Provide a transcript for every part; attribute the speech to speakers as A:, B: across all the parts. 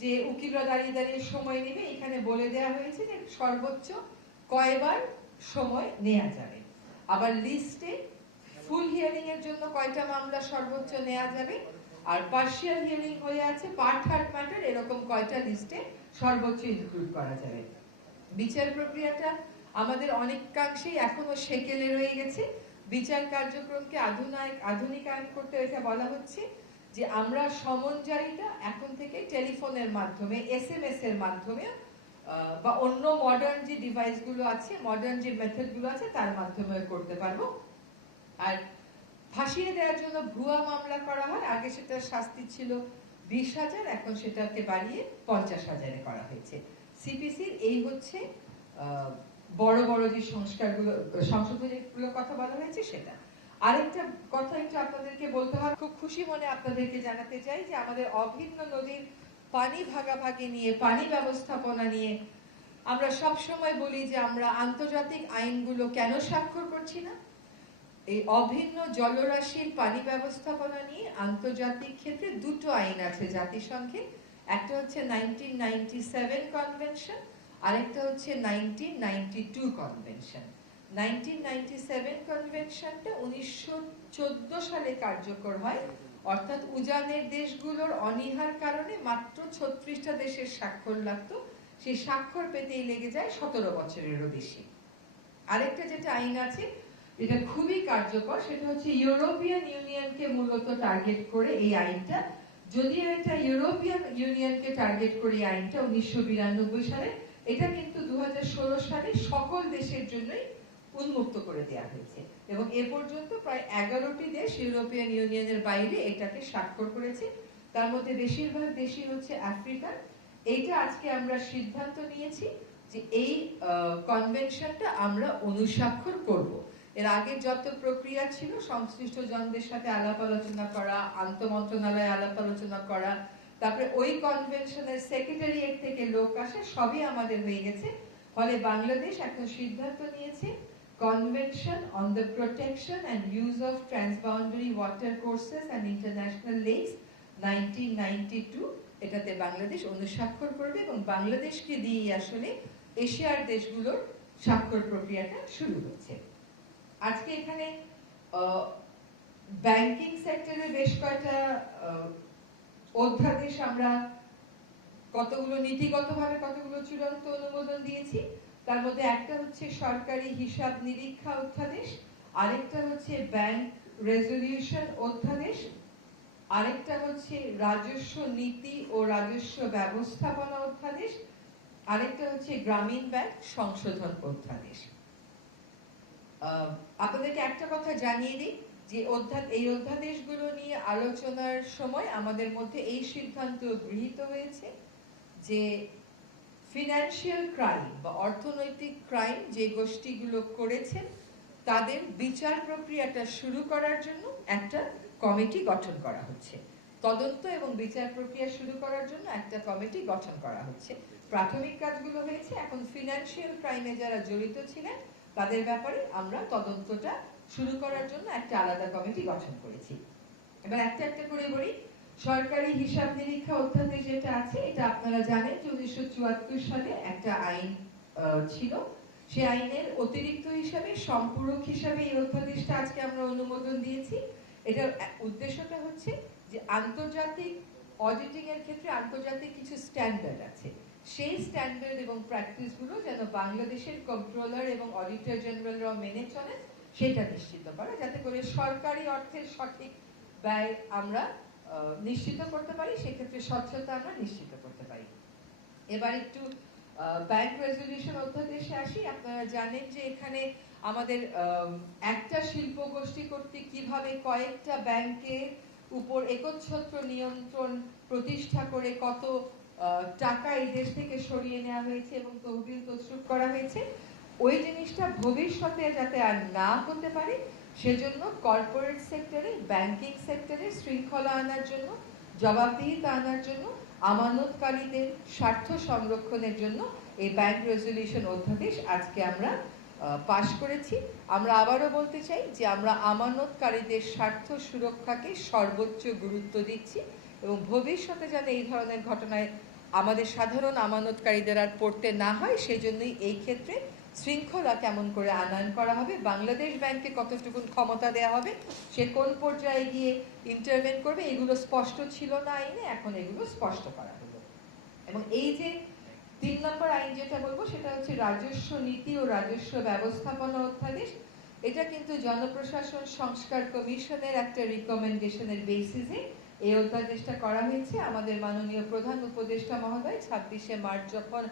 A: যে উকিলরা দাঁড়িয়ে দাঁড়িয়ে সময় নেবে, এখানে বলে দেয়া হয়েছে যে সর্বোচ্চ কয়বার সময় নেওয়া যাবে। আবার লিস্টে ফুল হিয়ারিং এর জন্য কয়টা মামলা সর্বোচ্চ নেওয়া যাবে? আর পার্শিয়াল হিয়ারিং হয়ে আছে পার্ট হার্ট ম্যাটার এরকম কয়টা লিস্টে সর্বোচ্চ ইনক্লুড করা যাবে। বিচার প্রক্রিয়াটা আমাদের অনেকাংশেই এখনও সেকেলে রয়ে গেছে। বিচার কার্যক্রমকে আধুনিক আধুনিকায়ন করতে এটা বলা হচ্ছে। যে আমরা সমনজারিটা এখন থেকে টেলিফোনের মাধ্যমে এস এম এস এর মাধ্যমে বা অন্য মডার্ন যে ডিভাইসগুলো আছে মডার্ন যে মেথডগুলো আছে, তার মাধ্যমে করতে পারব। আর ফাঁসিয়ে দেওয়ার জন্য ভুয়া মামলা করা হয়। আগে সেটা শাস্তি ছিল বিশ হাজার, এখন সেটাকে বাড়িয়ে পঞ্চাশ হাজারে করা হয়েছে। সিপিসির এই হচ্ছে বড় বড় যে সংস্কারগুলো সংশোধনীগুলোর কথা বলা হয়েছে সেটা। আরেকটা কথা একটু আপনাদেরকে বলতে হয়। খুব খুশি মনে আপনাদেরকে জানাতে চাই যে আমাদের অভিন্ন নদীর পানি ভাগাভাগি নিয়ে, পানি ব্যবস্থাপনা নিয়ে আমরা সব সময় বলি যে আমরা আন্তর্জাতিক আইনগুলো কেন স্বাক্ষর করছি না? এই অভিন্ন জলরাশির পানি ব্যবস্থাপনা নিয়ে আন্তর্জাতিক ক্ষেত্রে দুটো আইন আছে জাতিসংঘে। একটা হচ্ছে নাইনটিন নাইনটি সেভেন কনভেনশন আরেকটা হচ্ছে nineteen ninety two convention nineteen ninety seven কনভেনশনটা উনিশশো চোদ্দ সালে কার্যকর হয়। অর্থাৎ উজানের দেশগুলোর কারণে মাত্র ছত্রিশটা দেশের স্বাক্ষর লাগতো। সেই স্বাক্ষর পেতেই লেগে যায় সতেরো বছরেরও বেশি। আরেকটা যেটা আইন আছে খুবই কার্যকর, সেটা হচ্ছে ইউরোপিয়ান ইউনিয়নকে মূলত টার্গেট করে এই আইনটা। যদিও এটা ইউরোপিয়ান ইউনিয়নকে টার্গেট করে আইনটা উনিশশো বিরানব্বই সালে, এটা কিন্তু দু হাজার ষোলো সালে সকল দেশের জন্যই উন্মুক্ত করে দেয়া হয়েছে। এবং এ পর্যন্ত প্রায় এগারোটি দেশ ইউরোপিয়ান ইউনিয়নের বাইরে এটাকে স্বাক্ষর করেছে। তার মধ্যে বেশিরভাগ দেশই হচ্ছে আফ্রিকার এইটা আজকে আমরা সিদ্ধান্ত নিয়েছি যে এই কনভেনশনটা আমরা অনুস্বাক্ষর করব। এর আগে যত প্রক্রিয়া ছিল সংশ্লিষ্ট জনদের সাথে আলাপ আলোচনা করা, আন্তমন্ত্রণালয়ে আলাপ আলোচনা করা, তারপরে ওই কনভেনশনের সেক্রেটারিয়েট থেকে লোক আসে, সবই আমাদের হয়ে গেছে। ফলে বাংলাদেশ এখন সিদ্ধান্ত নিয়েছে protection and use of transboundary water courses and international lakes nineteen ninety two এটাতে বাংলাদেশ অনুস্বাক্ষর করবে এবং বাংলাদেশকে দিয়ে আসলে এশিয়ার দেশগুলোর স্বাক্ষর প্রক্রিয়াটা শুরু হচ্ছে। আজকে এখানে ব্যাংকিং সেক্টরে বেশ কয়টা অধ্যাদেশ আমরা কতগুলো, নীতিগতভাবে কতগুলো চূড়ান্ত অনুমোদন দিয়েছি। তার মধ্যে একটা হচ্ছে সরকারি হিসাব নিরীক্ষা অধ্যাদেশ, আরেকটা হচ্ছে ব্যাংক রেজলিউশন অধ্যাদেশ, আরেকটা হচ্ছে রাজস্ব নীতি ও রাজস্ব ব্যবস্থাপনা অধ্যাদেশ, আরেকটা হচ্ছে গ্রামীণ ব্যাংক সংশোধন অধ্যাদেশ। আপনাদেরকে একটা কথা জানিয়ে দিই, যে অধ্যা এই অধ্যাদেশগুলো নিয়ে আলোচনার সময় আমাদের মধ্যে এই সিদ্ধান্ত গৃহীত হয়েছে যে ফিনান্সিয়াল ক্রাইম বা অর্থনৈতিক ক্রাইম যে গোষ্ঠীগুলো করেছেন, তাদের বিচার প্রক্রিয়াটা শুরু করার জন্য একটা কমিটি গঠন করা হচ্ছে। তদন্ত এবং বিচার প্রক্রিয়া শুরু করার জন্য একটা কমিটি গঠন করা হচ্ছে। প্রাথমিক কাজগুলো হয়েছে, এখন ফিনান্সিয়াল ক্রাইমে যারা জড়িত ছিলেন, তাদের ব্যাপারে আমরা তদন্তটা শুরু করার জন্য একটা আলাদা কমিটি গঠন করেছি। এবার একটা একটা করে বলি সরকারি হিসাব নিরীক্ষা অধ্যাদেশ যেটা আছে, এটা আপনারা জানেন যে উনিশশো চুয়াত্তর সালে একটা আইন ছিল। সে আইনের অতিরিক্ত হিসাবে, সম্পূরক হিসাবে এই অধ্যাদেশটা আজকে আমরা অনুমোদন দিয়েছি। এটার উদ্দেশ্যটা হচ্ছে যে আন্তর্জাতিক অডিটিং এর ক্ষেত্রে আন্তর্জাতিক কিছু স্ট্যান্ডার্ড আছে। সেই স্ট্যান্ডার্ড এবং প্র্যাকটিসগুলো যেন বাংলাদেশের কন্ট্রোলার এবং অডিটর জেনারেলরাও মেনে চলেন, সেটা নিশ্চিত করা, যাতে করে সরকারি অর্থের সঠিক ব্যয় আমরা নিশ্চিত করতে পারি, সেক্ষেত্রে স্বচ্ছতা আমরা নিশ্চিত করতে পারি। এবার একটু ব্যাংক রেজলিউশন অধ্যাদেশে আসি। আপনারা জানেন যে এখানে আমাদের একটা শিল্প গোষ্ঠী কর্তৃক কীভাবে কয়েকটা ব্যাংকে উপর একচ্ছত্র নিয়ন্ত্রণ প্রতিষ্ঠা করে কত টাকা এই দেশ থেকে সরিয়ে নেওয়া হয়েছে এবং তহবিল তসরুপ করা হয়েছে, ওই জিনিসটা ভবিষ্যতে যাতে আর না হতে পারে সেজন্য কর্পোরেট সেক্টরে ব্যাংকিং সেক্টরে শৃঙ্খলা আনার জন্য, জবাবদিহিতা আনার জন্য, আমানতকারীদের স্বার্থ সংরক্ষণের জন্য এই ব্যাংক রেজলিউশন অধ্যাদেশ আজকে আমরা পাশ করেছি। আমরা আবারও বলতে চাই যে আমরা আমানতকারীদের স্বার্থ সুরক্ষাকে সর্বোচ্চ গুরুত্ব দিচ্ছি এবং ভবিষ্যতে যেন এই ধরনের ঘটনায় আমাদের সাধারণ আমানতকারীদের আর পড়তে না হয়, সেজন্যই এই ক্ষেত্রে শৃঙ্খলা কেমন করে আনয়ন করা হবে, বাংলাদেশ ব্যাংকে কতটুকুন ক্ষমতা দেওয়া হবে, সে কোন পর্যায়ে গিয়ে ইন্টারভেন করবে, এগুলো স্পষ্ট ছিল না আইনে, এখন এগুলো স্পষ্ট করা হলো। এবং এই যে তিন নম্বর আইন যেটা বলব, সেটা হচ্ছে রাজস্ব নীতি ও রাজস্ব ব্যবস্থাপনা অধ্যাদেশ। এটা কিন্তু জনপ্রশাসন সংস্কার কমিশনের একটা রিকমেন্ডেশনের বেসিসে এই অধ্যাদেশটা করা হয়েছে। আমাদের মাননীয় প্রধান উপদেষ্টা মহোদয় ছাব্বিশে মার্চ যখন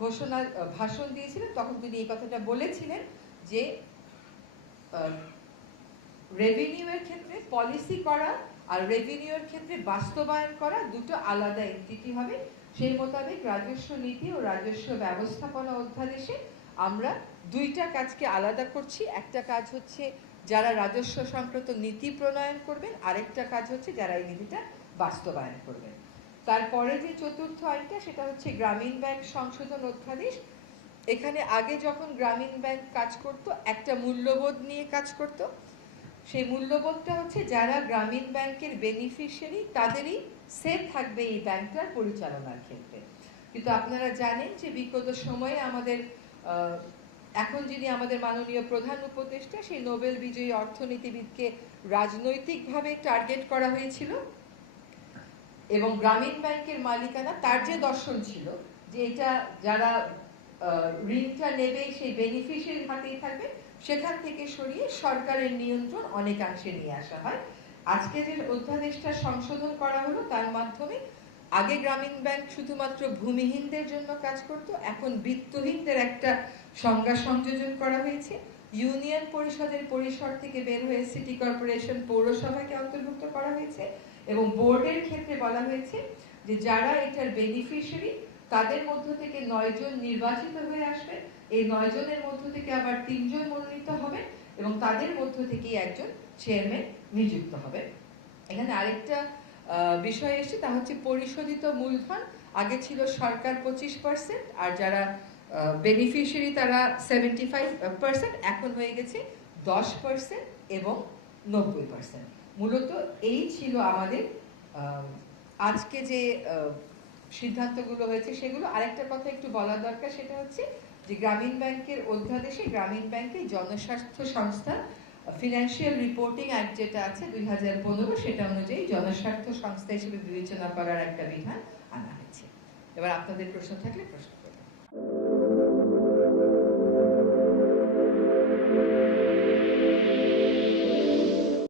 A: ঘোষণা ভাষণ দিয়েছিলেন, তখন তিনি এই কথাটা বলেছিলেন যে রেভিনিউ এর ক্ষেত্রে পলিসি করা আর রেভিনিউ এর ক্ষেত্রে বাস্তবায়ন করা দুটো আলাদা এন্টিটি হবে। সেই মোতাবেক রাজস্ব নীতি ও রাজস্ব ব্যবস্থাপনা অধ্যাদেশে আমরা দুইটা কাজকে আলাদা করছি। একটা কাজ হচ্ছে যারা রাজস্ব সংক্রান্ত নীতি প্রণয়ন করবেন, আরেকটা কাজ হচ্ছে যারা এই নীতিটা বাস্তবায়ন করবেন। তারপরে যে চতুর্থ আইনটা, সেটা হচ্ছে গ্রামীণ ব্যাংক সংশোধন অধ্যাদেশ। এখানে আগে যখন গ্রামীণ ব্যাংক কাজ করত, একটা মূল্যবোধ নিয়ে কাজ করত। সেই মূল্যবোধটা হচ্ছে যারা গ্রামীণ ব্যাংকের বেনিফিশিয়ারি তাদেরই সেফ থাকবে এই ব্যাংকটার পরিচালনার ক্ষেত্রে। কিন্তু আপনারা জানেন যে বিগত সময়ে আমাদের এখন যিনি আমাদের মাননীয় প্রধান উপদেষ্টা, সেই নোবেল বিজয়ী অর্থনীতিবিদকে রাজনৈতিকভাবে টার্গেট করা হয়েছিল। এবং গ্রামীণ ব্যাংকের মালিকানা তার যে দর্শন ছিল, যে এটা যারা ঋণটা নেবে, সেই বেনিফিশিয়ারির হাতেই থাকবে, সেখান থেকে সরিয়ে সরকারের নিয়ন্ত্রণ অনেকাংশে নিয়ে আসা হয়। আজকে যে অধ্যাদেশটা সংশোধন করা হলো, তার মাধ্যমে আগে গ্রামীণ ব্যাংক শুধুমাত্র ভূমিহীনদের জন্য কাজ করত, এখন বিত্তহীনদের একটা সংজ্ঞা সংযোজন করা হয়েছে। ইউনিয়ন পরিষদের পরিসর থেকে বের হয়ে সিটি কর্পোরেশন পৌরসভাকে অন্তর্ভুক্ত করা হয়েছে। এবং বোর্ডের ক্ষেত্রে বলা হয়েছে যে যারা এটার বেনিফিশিয়ারি তাদের মধ্য থেকে নয়জন নির্বাচিত হয়ে আসবে। এই নয় জনের মধ্য থেকে আবার তিনজন মনোনীত হবে এবং তাদের মধ্য থেকেই একজন চেয়ারম্যান নিযুক্ত হবে। এখানে আরেকটা বিষয় এসেছে, তা হচ্ছে পরিশোধিত মূলধন। আগে ছিল সরকার পঁচিশ পার্সেন্ট আর যারা বেনিফিশিয়ারি তারা সেভেন্টি ফাইভ পার্সেন্ট এখন হয়ে গেছে দশ পার্সেন্ট এবং নব্বই পার্সেন্ট মূলত এই ছিল আমাদের আজকে যে সিদ্ধান্তগুলো হয়েছে সেগুলো আরেকটা কথা একটু বলা দরকার, সেটা হচ্ছে যে গ্রামীণ ব্যাংকের অধ্যাদেশে গ্রামীণ ব্যাংকে জনস্বাস্থ্য সংস্থা, ফিনান্সিয়াল রিপোর্টিং অ্যাক্ট যেটা আছে দুই হাজার পনেরো, সেটা অনুযায়ী জনস্বার্থ সংস্থা হিসেবে বিবেচনা করার একটা বিধান আনা হয়েছে। এবার আপনাদের প্রশ্ন থাকলে প্রশ্ন